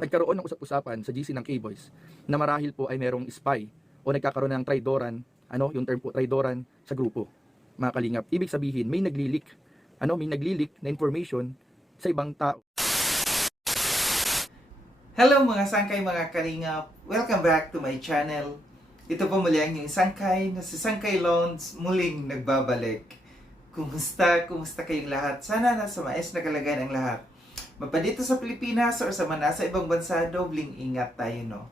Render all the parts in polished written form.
nagkaroon ng usap-usapan sa GC ng K-Boys na marahil po ay merong spy o nagkakaroon ng traidoran, yung term po, traidoran sa grupo, mga kalingap. Ibig sabihin, may naglilik, may naglilik na information sa ibang tao. Hello mga sangkay, mga kalingap! Welcome back to my channel. Ito po muli ang inyong sangkay na si Sangkay Loans muling nagbabalik. Kumusta kayong lahat? Sana nasa maayos na kalagayan ang lahat. Mapadito sa Pilipinas or sa nasa ibang bansa, dobling ingat tayo, no?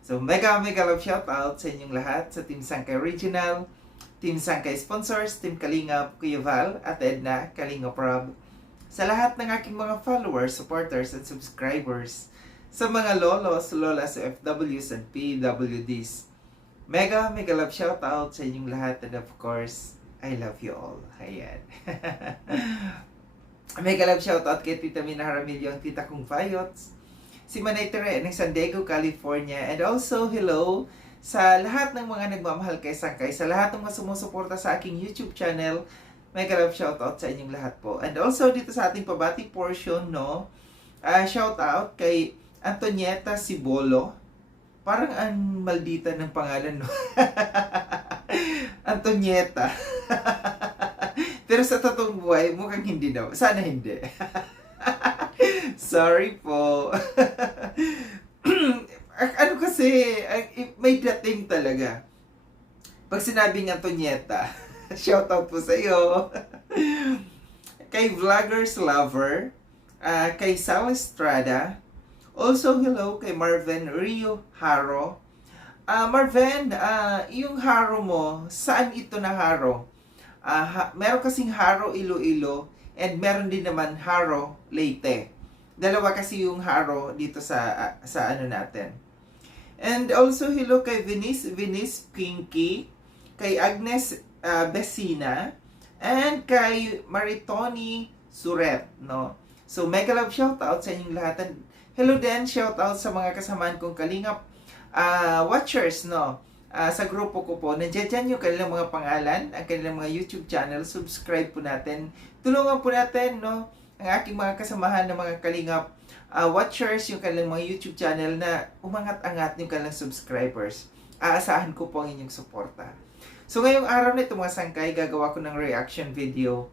So mega love shoutout sa inyong lahat, sa Team Sangkay Original, Team Sangkay Sponsors, Team Kalingap, Kuya Val, at Edna, Kalingap Rob, sa lahat ng aking mga followers, supporters, and subscribers, sa mga lolos, lolas, FWs, and PWDs. Mega love shoutout sa inyong lahat, and of course, I love you all. Ayan. Mega love shoutout kay Tita Mina Jaramillo, ang tita kong Fayots, si Manay Tere ng San Diego, California, and also hello sa lahat ng mga nagmamahal kay Sangkay, sa lahat ng mga sumusuporta sa aking YouTube channel. Mega love shoutout sa inyong lahat po. And also dito sa ating pabati portion, no, shoutout kay Antonieta Sibolo. Parang ang maldita ng pangalan, no? Antonieta. Pero sa totoong buhay, mukhang hindi daw. Sana hindi. Sorry po. Ano kasi, may dating talaga. Pag sinabing Antonieta, shoutout po sa iyo. Kay Vloggers Lover, kay Sal Estrada, also hello kay Marvin Rio Haro. Marvin, yung haro mo, saan ito na haro? Meron kasing haro Iloilo and meron din naman haro Leyte. Dalawa kasi yung haro dito sa ano natin. And also hello kay Venice Pinky, kay Agnes Besina, and kay Maritoni Suret, no? So mega love shoutout sa inyong lahat. And hello din, shoutout sa mga kasamahan kong Kalingap watchers, no? Sa grupo ko po, nandiyan yung kanilang mga pangalan, ang kanilang mga YouTube channel. Subscribe po natin. Tulungan po natin, no, ang aking mga kasamahan ng mga Kalingap watchers, yung kanilang mga YouTube channel na umangat-angat yung kanilang subscribers. Aasahan ko po ang inyong suporta. So ngayong araw na ito mga sangkay, gagawa ko ng reaction video.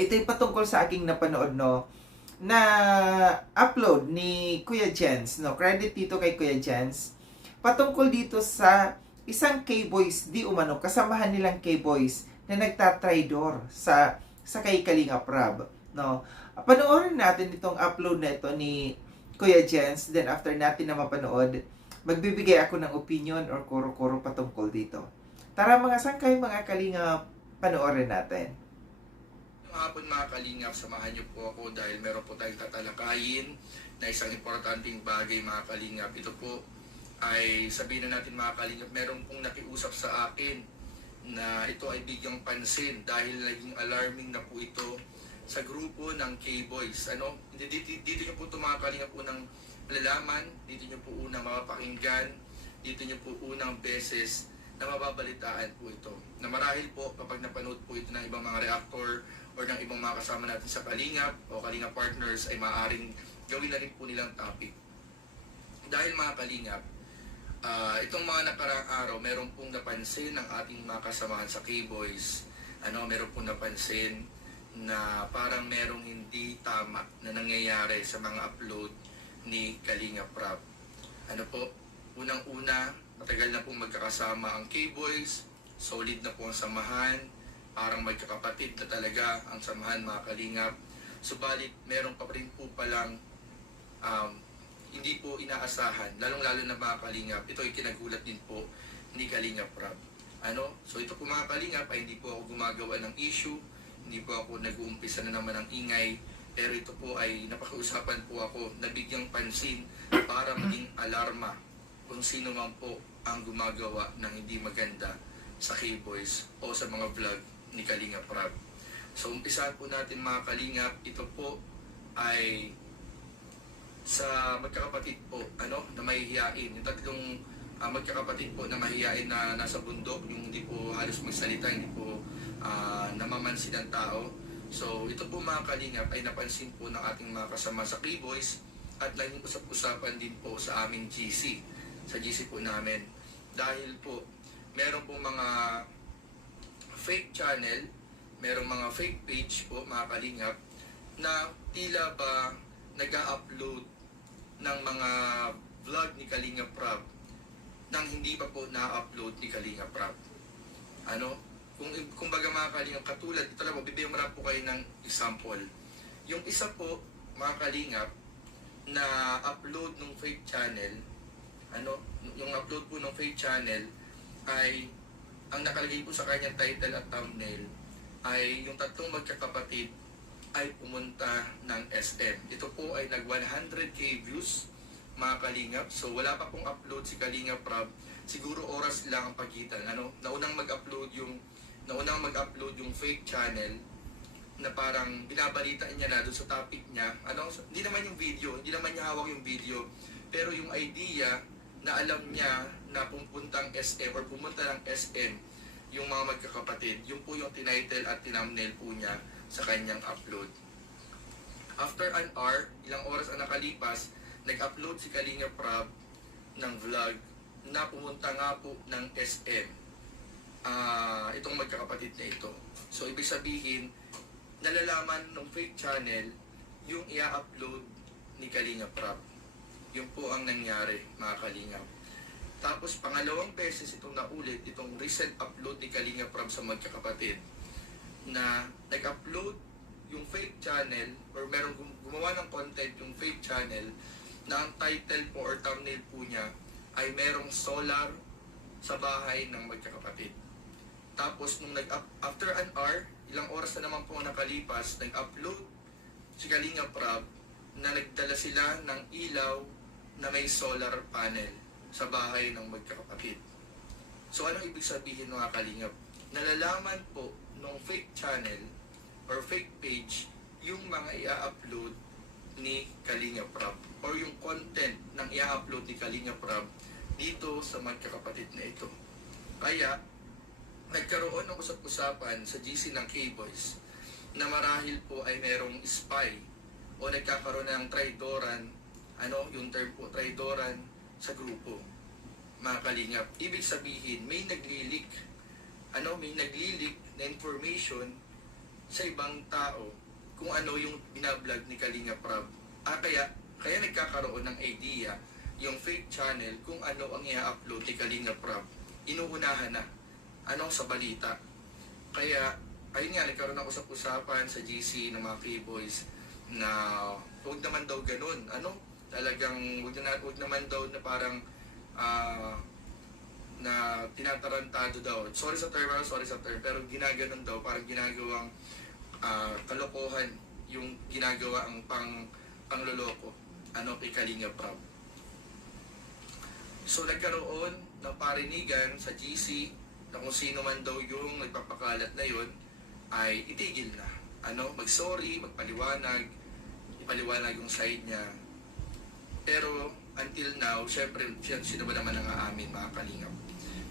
Ito yung patungkol sa aking napanood, no, na upload ni Kuya Jens, no. Credit dito kay Kuya Jens. Patungkol dito sa isang K-Boys di umano, kasamahan nilang K-Boys na nagtatraidor sa kay Kalingap Rob, no. Panoorin natin itong upload na ito ni Kuya Jens, then after natin na mapanood, magbibigay ako ng opinion or kuro-kuro patungkol dito. Tara mga sangkay, mga Kalingap, panoorin natin. Hapon mga Kalingap, samahan niyo po ako dahil meron po tayong tatalakayin na isang importanteng bagay mga Kalingap. Ito po ay sabihin na natin mga Kalingap, meron pong nakiusap sa akin na ito ay bigyang pansin dahil naging alarming na po ito sa grupo ng K-Boys. Dito niyo po ito mga Kalingap unang malalaman, dito niyo po unang mapapakinggan, dito niyo po unang beses na mababalitaan po ito. Na marahil po kapag napanood po ito ng ibang mga reactor or ng ibang mga kasama natin sa Kalingap o Kalingap partners ay maaaring gawin na rin po nilang topic. Dahil mga Kalingap, itong mga nakaraang araw, meron pong napansin ng ating mga kasamahan sa K-Boys, meron pong napansin na parang merong hindi tama na nangyayari sa mga upload ni Kalingap Rob. Unang-una, matagal na pong magkakasama ang K-Boys, solid na po ang samahan, parang magkakapatid na talaga ang samahan mga Kalingap. Subalit, meron pa rin po palang hindi po inaasahan, lalong-lalo na mga Kalingap. Ito ay kinagulat din po ni Kalingap Rob. So ito po mga Kalingap ay hindi po ako gumagawa ng issue, hindi po ako nag-uumpisa na naman ng ingay, pero ito po ay napakiusapan po ako na bigyang pansin para maging alarma kung sino man po ang gumagawa ng hindi maganda sa K-Boys o sa mga vlog ni Kalingap Rob. So umpisahan po natin mga Kalingap, ito po ay sa magkakapatid po na mahihiyain, yung tatlong magkakapatid po na mahihiyain na nasa bundok, yung hindi po halos magsalita, hindi po namamansin ng tao. So ito po mga Kalingap ay napansin po ng ating mga kasama sa K-Boys at naging usap-usapan din po sa aming GC, sa GC po namin. Dahil po, meron pong mga fake channel, merong mga fake page po, mga kalingap, na tila ba nag-upload ng mga vlog ni Kalinga Prab nang hindi pa po na-upload ni Kalinga Prab. Kung baga mga kalingap, katulad, ito lang, bibigyan mo na po kayo ng example. Yung isa po, mga kalingap, na upload ng fake channel, yung upload po ng fake channel ay, ang nakalagay po sa kanyang title at thumbnail, ay yung tatlong magkakapatid ay pumunta ng SM. Ito po ay nag 100k views, mga kalingap. So wala pa pong upload si Kalinga Prab. Siguro oras lang ang pagitan. Naunang mag-upload yung fake channel na parang binabalita niya na doon sa topic niya. Hindi naman yung video, hindi naman niya hawak yung video. Pero yung idea na alam niya na pupuntang SM or pumunta ng SM yung mga magkakapatid, yun po yung tinitle at tinumnail po niya sa kanyang upload. After an hour, ilang oras ang nakalipas, nag-upload si Kalinga Prab ng vlog na pumunta nga po ng SM. Itong magkakapatid na ito. So, ibig sabihin, nalalaman ng fake channel yung i-upload ni Kalinga Prab. Yun po ang nangyari, mga Kalinga. Tapos, pangalawang beses itong naulit, itong recent upload ni Kalinga Prab sa magkakapatid, na nag-upload yung fake channel or merong gumawa ng content yung fake channel na ang title po or thumbnail po niya ay merong solar sa bahay ng magkakapatid. Tapos nung after an hour, ilang oras na naman po nakalipas, nag-upload si Kalinga Prab na nagdala sila ng ilaw na may solar panel sa bahay ng magkakapatid. So ano ibig sabihin mga kalingap? Nalalaman po ng fake channel or fake page yung mga i-upload ni Kalinga Prab or yung content ng i-upload ni Kalinga Prab dito sa magkakapatid na ito. Kaya, nagkaroon ng usap-usapan sa GC ng K-Boys na marahil po ay merong spy o nagkakaroon ng traidoran, yung term po, traidoran sa grupo. Mga kalingap, ibig sabihin, may nagli-leak na information sa ibang tao kung ano yung binablog ni Kalinga Prab. Kaya nagkakaroon ng idea yung fake channel kung ano ang i-upload ni Kalinga Prab. Inuunahan na sa balita. Kaya, ayun nga, nagkaroon ng usap-usapan sa GC ng mga K-Boys na huwag naman daw ganun. Talagang huwag naman daw na parang na tinatarantado daw. Sorry sa term, pero ginaganon daw, parang ginagawang kalokohan yung ginagawa ang pangloloko kay Kalinga Prab. So nagkaroon ng parinigan sa GC na kung sino man daw yung nagpapakalat na yun ay itigil na. Mag-sorry, ipaliwanag yung side niya. Pero until now, syempre, sino ba naman ang aamin, mga kalingap.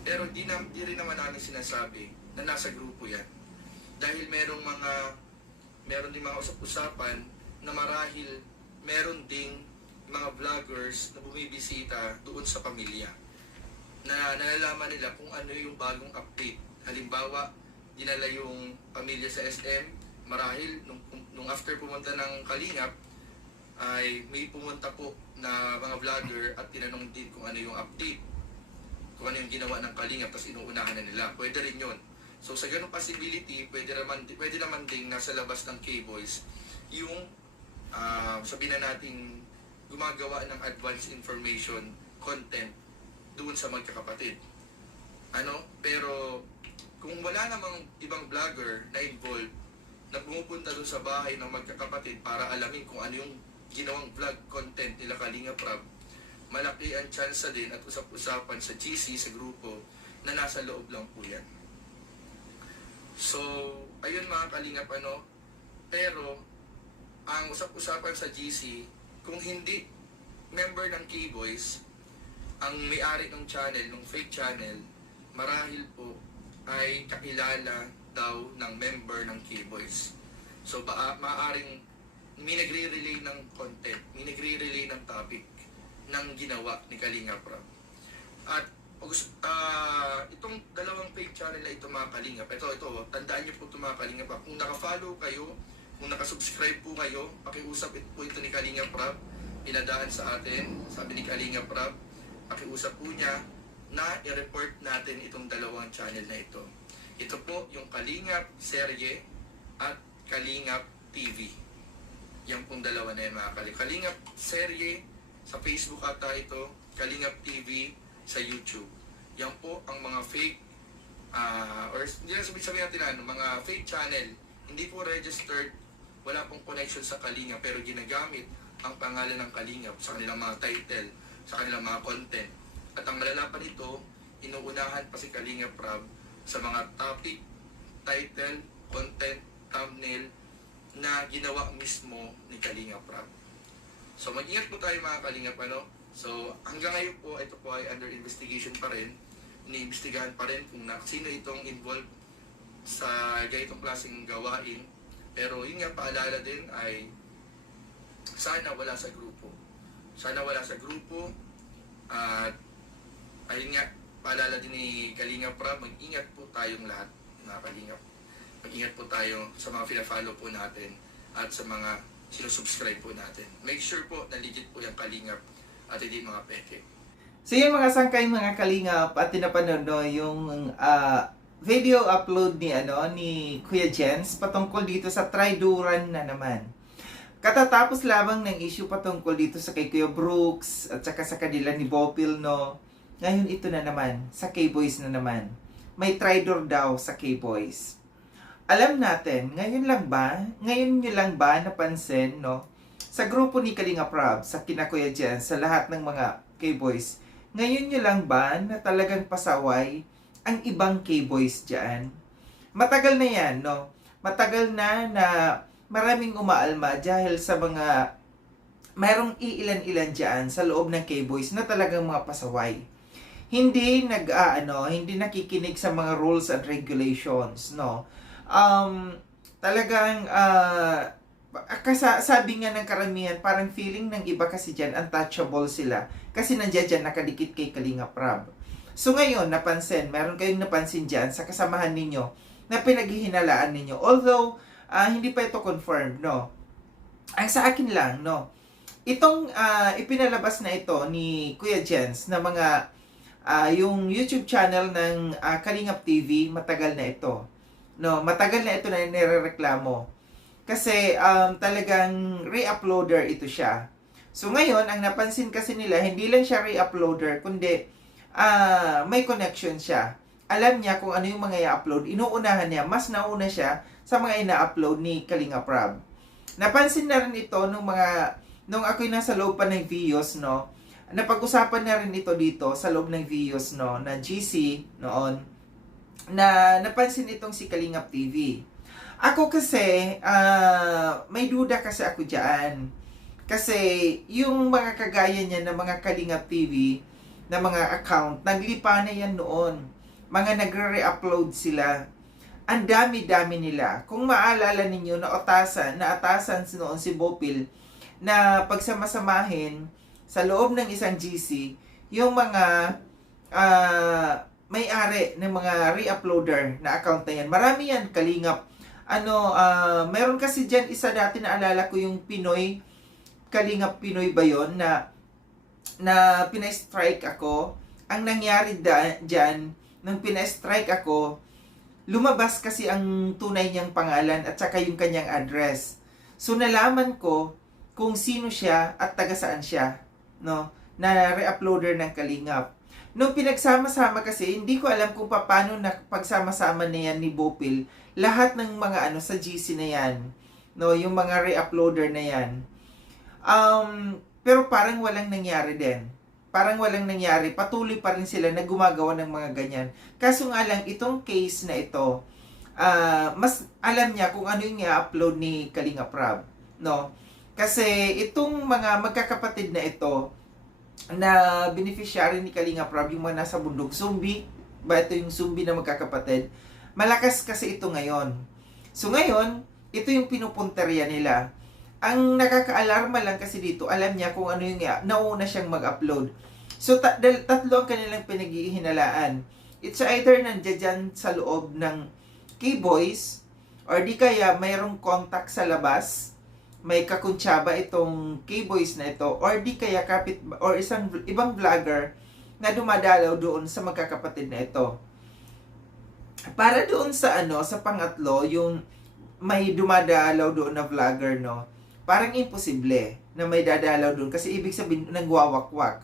Pero di rin naman namin sinasabi na nasa grupo yan. Dahil meron din mga usap-usapan na marahil meron ding mga vloggers na bumibisita doon sa pamilya. Na nalalaman nila kung ano yung bagong update. Halimbawa, dinala yung pamilya sa SM, marahil nung after pumunta ng Kalingap, ay may pumunta po na mga vlogger at tinanong din kung ano yung update, kung ano yung ginawa ng Kalingap, tapos inuunahan na nila. Pwede rin yun. So sa ganung possibility, pwede naman ding nasa labas ng K-Boys yung sabihin na natin gumagawa ng advanced information content doon sa magkakapatid. Pero kung wala namang ibang vlogger na involved na pumupunta doon sa bahay ng magkakapatid para alamin kung ano yung ginawang vlog content nila Kalinga Prab, malaki ang chance din at usap-usapan sa GC, sa grupo, na nasa loob lang po yan. So, ayun mga Kalingap, pero ang usap-usapan sa GC, kung hindi member ng K-Boys, ang may-ari ng channel, ng fake channel, marahil po ay kakilala daw ng member ng K-Boys. So, maaaring may nagre-relay ng content, may nagre-relay ng topic ng ginawa ni Kalinga Prab. At itong dalawang page channel na ito mga Kalingap, ito, tandaan niyo po ito mga Kalingap, kung naka-follow kayo, kung nakasubscribe po kayo, pakiusap po ito ni Kalinga Prab, pinadaan sa atin, sabi ni Kalinga Prab, pakiusap po niya na i-report natin itong dalawang channel na ito. Ito po yung Kalingap Serye at Kalingap TV. Yan pong dalawa na yan mga Kalingap. Kalingap Serye sa Facebook ata ito, Kalingap TV sa YouTube. Yan po ang mga fake, or hindi na sabihin natin mga fake channel, hindi po registered, wala pong connection sa Kalingap, pero ginagamit ang pangalan ng Kalingap sa kanilang mga title, sa kanilang mga content. At ang malalapan ito, inuunahan pa si Kalinga Prab sa mga topic, title, content, thumbnail na ginawa mismo ni Kalinga Prab. So mag-ingat po tayo mga Kalingap, So hanggang ngayon po, ito po ay under investigation pa rin. Iniimbestigahan pa rin kung sino itong involved sa ganitong klaseng gawain. Pero yun nga, paalala din ay sana wala sa grupo. Sana wala sa grupo. At ayun nga, paalala din ni Kalinga Prab, mag-ingat po tayong lahat, mga Kalingap. Mag-ingat po tayo sa mga pina-follow po natin at sa mga sinusubscribe po natin. Make sure po na legit po yung Kalingap at hindi mga peke. So yun mga sangkay mga Kalingap at tinapanood yung video upload ni Kuya Jens patungkol dito sa Triduran na naman. Katatapos lamang ng issue patungkol dito sa kay Kuya Brooks at saka sa kanila ni Bopil, Ngayon ito na naman, sa K-Boys na naman. May traitor daw sa K-Boys. Alam natin, ngayon nyo lang ba napansin, sa grupo ni Kalinga Prab, sa kina Kuya Jens, sa lahat ng mga K-Boys, ngayon nyo lang ba na talagang pasaway ang ibang K-Boys dyan? Matagal na yan, Matagal na maraming umaalma dahil sa mga mayroong iilan-ilan dyan sa loob ng K-Boys na talagang mga pasaway. Hindi hindi nakikinig sa mga rules and regulations, Talagang sabi nga ng karamihan, parang feeling ng iba kasi dyan, untouchable sila. Kasi nandiyan dyan nakadikit kay Kalinga Prab. So ngayon, meron kayong napansin dyan sa kasamahan ninyo na pinaghihinalaan ninyo. Although, hindi pa ito confirmed, Ang sa akin lang, itong ipinalabas na ito ni Kuya Jens na mga yung YouTube channel ng Kalingap TV, matagal na ito. Matagal na ito na nirereklamo. Kasi talagang re-uploader ito siya. So ngayon, ang napansin kasi nila, hindi lang siya re-uploader, kundi may connection siya. Alam niya kung ano yung mga i-upload. Inuunahan niya, mas nauna siya sa mga ina-upload ni Kalinga Prab. Napansin na rin ito nung ako'y nasa loob pa ng videos, napag-usapan na rin ito dito sa loob ng videos, na GC noon, na napansin itong si Kalingap TV. Ako kasi, may duda kasi ako dyan. Kasi yung mga kagaya niya na mga Kalingap TV, na mga account, naglipa na yan noon. Mga nagre-re-upload sila. Ang dami-dami nila. Kung maalala ninyo, naatasan noon si Bopil na pagsamasamahin sa loob ng isang GC, yung mga may-ari ng mga re-uploader na account na yan. Marami yan, Kalingap. Meron kasi dyan isa dati na alala ko yung Pinoy, Kalingap Pinoy ba yun, na pina-strike ako. Ang nangyari dyan, nung pina-strike ako, lumabas kasi ang tunay niyang pangalan at saka yung kanyang address. So nalaman ko kung sino siya at taga saan siya, na re-uploader ng Kalingap. Nung pinagsama-sama kasi, hindi ko alam kung paano na pagsama-sama na yan ni Bopil, lahat ng mga sa GC na yan, yung mga re-uploader na yan. Pero parang walang nangyari din. Patuloy pa rin sila na gumagawa ng mga ganyan. Kaso nga lang, itong case na ito, mas alam niya kung ano yung i-upload ni Kalinga Prab, Kasi itong mga magkakapatid na ito, na beneficiary ni Kalinga Prab, yung mga nasa bundok, zombie, ito yung zombie na magkakapatid, malakas kasi ito ngayon. So ngayon, ito yung pinupunterya nila. Ang nakaka-alarma lang kasi dito, alam niya kung ano yung nauna siyang mag-upload. So, tatlo ang kanilang pinaghihinalaan. It's either nandiyan dyan sa loob ng K-Boys, or di kaya mayroong contact sa labas, may kakuntsaba itong K-Boys na ito, or di kaya or isang ibang vlogger na dumadalaw doon sa magkakapatid na ito. Para doon sa sa pangatlo, yung may dumadalaw doon na vlogger, no? Parang imposible na may dadalaw doon kasi ibig sabihin nagwawakwak.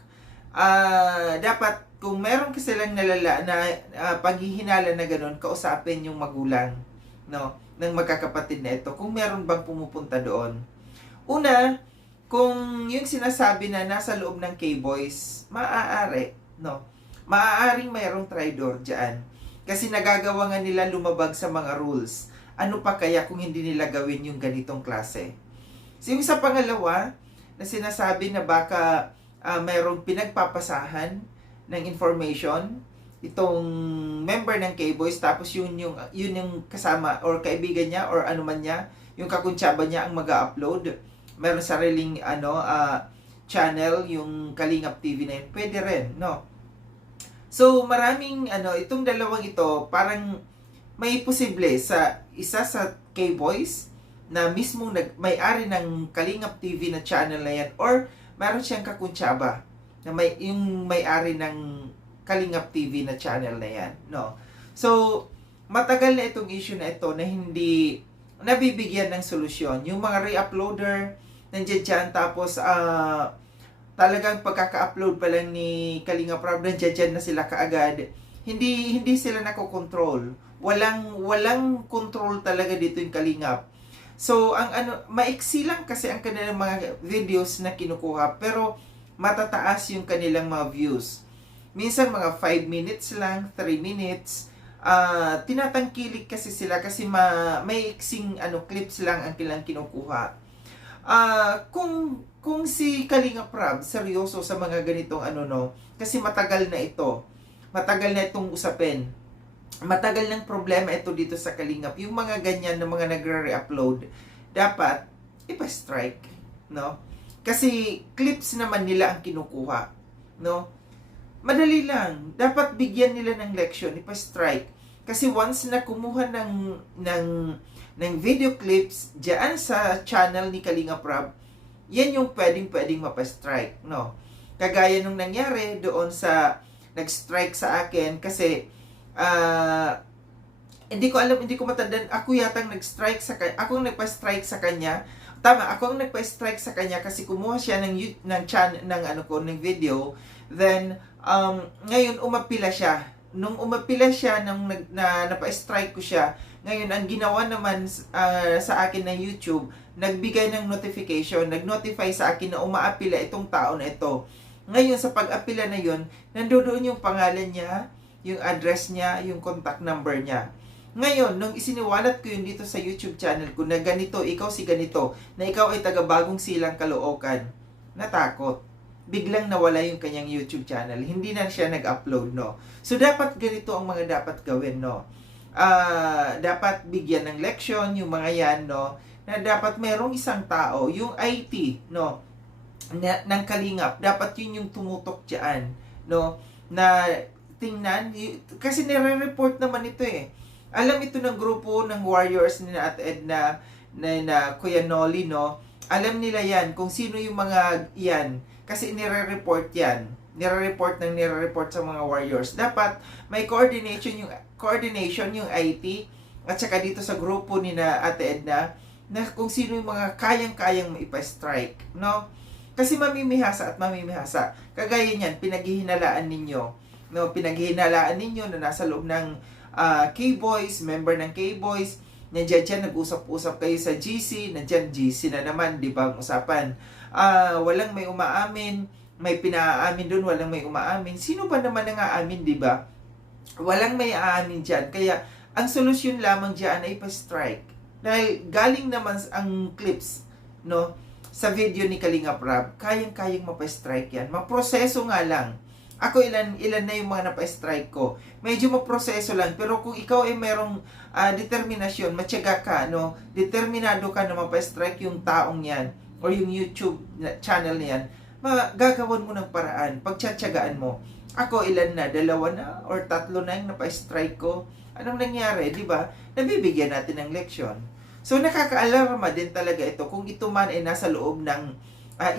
Dapat kung meron kasi lang nalala na paghihinala na gano'n, kausapin yung magulang, no, ng magkakapatid na ito kung meron bang pumupunta doon. Una, kung yung sinasabi na nasa loob ng K-Boys, maaari, no? Maaaring mayroong traitor diyan. Kasi nagagawa nga nila lumabag sa mga rules. Ano pa kaya kung hindi nila gawin yung ganitong klase? So yung sa pangalawa, na sinasabi na baka mayroong pinagpapasahan ng information itong member ng K-Boys, tapos yun yung kasama or kaibigan niya or ano man niya, yung kakuntsaba niya ang mag-upload. Meron sariling channel, yung Kalingap TV na yun. Pwede rin, no? So, maraming, itong dalawang ito, parang may posible sa isa sa K-Boys na mismo may-ari ng Kalingap TV na channel na yan, or meron siyang kakuntsaba na yung may-ari ng Kalingap TV na channel na yan, no? So, matagal na itong issue na ito na hindi nabibigyan ng solusyon. Yung mga re-uploader, nandiyan dyan, tapos, talagang pagkaka-upload pa lang ni Kalingap Rob, nandiyan na sila kaagad. Hindi sila nakokontrol. Walang control talaga dito yung Kalingap. So, maiksi lang kasi ang kanilang mga videos na kinukuha, pero matataas yung kanilang mga views. Minsan mga 5 minutes lang, 3 minutes. Tinatangkilik kasi sila kasi may iksing clips lang ang kanilang kinukuha. Kung si Kalingap Rob seryoso sa mga ganitong kasi matagal na itong usapin. Matagal ng problema ito dito sa Kalingap. Yung mga ganyan na mga nagre-upload, dapat ipa-strike, no? Kasi clips naman nila ang kinukuha, no? Madali lang. Dapat bigyan nila ng leksyon, ipa-strike. Kasi once na kumuha ng video clips diyan sa channel ni Kalingap Rob, yan yung pwedeng mapa-strike, no? Kagaya nung nangyari doon sa nag-strike sa akin kasi hindi ko matandaan, ako yatang nag-strike sa kanya, ako nagpa-strike sa kanya. Tama, ako ang nagpa-strike sa kanya kasi kumuha siya ng video. Then ngayon umapila siya. Nung umapila siya napa-strike ko siya, ngayon ang ginawa naman sa akin ng YouTube, nagbigay ng notification, nag-notify sa akin na umaapila itong tao na ito. Ngayon sa pag-apila na yon, nandoon yung pangalan niya, yung address niya, yung contact number niya. Ngayon, nung isiniwalat ko yun dito sa YouTube channel ko na ganito, ikaw si ganito, na ikaw ay taga Bagong Silang, Caloocan, natakot. Biglang nawala yung kanyang YouTube channel. Hindi na siya nag-upload, no? So, dapat ganito ang mga dapat gawin, no? Dapat bigyan ng leksyon yung mga yan, no? Na dapat merong isang tao, yung IT, no? Ng Kalingap, dapat yun yung tumutok dyan, no? Na tingnan, kasi nire-report naman ito eh. Alam ito ng grupo ng warriors ni Ate Edna na Kuya Noli, no? Alam nila yan kung sino yung mga yan. Kasi nire-report yan. Nire-report sa mga warriors. Dapat may coordination yung IT at saka dito sa grupo ni na Ate Edna na kung sino yung mga kayang-kayang maipa-strike, no? Kasi mamimihasa. Kagaya niyan, pinaghihinalaan ninyo. No, pinaghihinalaan ninyo na nasa loob ng K-Boys, member ng K-Boys, nandiyan nag-usap-usap kayo sa GC, nandiyan GC na naman, di ba, ang usapan. Walang may umaamin, may pinaamin doon, walang may umaamin. Sino ba naman ang aamin, di ba? Walang may aamin dyan. Kaya, ang solusyon lamang dyan ay pa-strike. Dahil galing naman ang clips, no, sa video ni Kalingap Rob, kayang-kayang mapa-strike yan. Maproseso nga lang. Ako ilan na yung mga napa-strike ko. Medyo maproseso lang, pero kung ikaw ay merong determinasyon, matyaga ka, no, determinado ka na mapa-strike yung taong yan or yung YouTube channel na yan, gagawin mo ng paraan, pagtsatsagaan mo. Ako ilan na, 2 na or 3 na yung napa-strike ko. Anong nangyari, di ba? Nabibigyan natin ng leksyon. So nakaka-alarma din talaga ito kung ito man ay nasa loob ng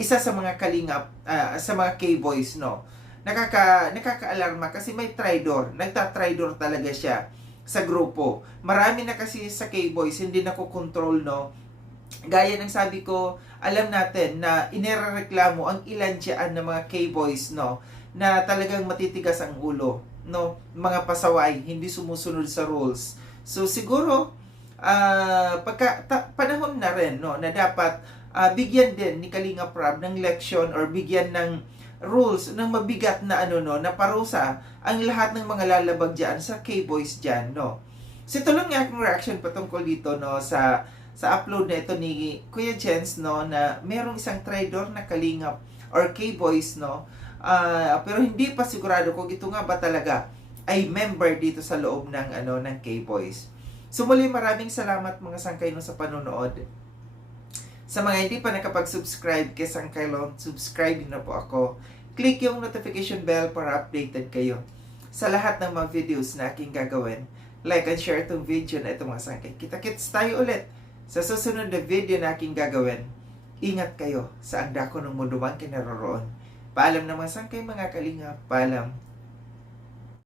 isa sa mga kalingap, sa mga K-boys, no. Nakaka-alarma kasi may traitor. Nagta-traitor talaga siya sa grupo. Marami na kasi sa K-boys hindi nakokontrol, no. Gaya ng sabi ko, alam natin na inirereklamo ang ilan dyan ng mga K-boys, no, na talagang matitigas ang ulo, no, mga pasaway, hindi sumusunod sa rules. So siguro panahon na rin, no, na dapat bigyan din ni Kalinga Prab ng leksyon or bigyan ng rules ng mabigat na na parusa ang lahat ng mga lalabag diyan sa K-boys diyan, no. So ito lang yung aking reaction patungkol dito, no, sa upload na ito ni Kuya Jens, no, na merong isang traitor na kalingap or K-boys, no. Pero hindi pa sigurado kung ito nga ba talaga ay member dito sa loob ng ng K-boys. So muli, maraming salamat mga sangkaylon sa panonood. Sa mga hindi pa nakapag-subscribe kay Sangkaylon, subscribe na po ako. Click yung notification bell para updated kayo sa lahat ng mga videos na aking gagawin. Like and share itong video na ito mga sangkay. Kita-kits tayo ulit sa susunod na video na aking gagawin. Ingat kayo sa ang dako ng mundo mang kinaroroon. Paalam na mga sangkay, mga kalinga. Paalam.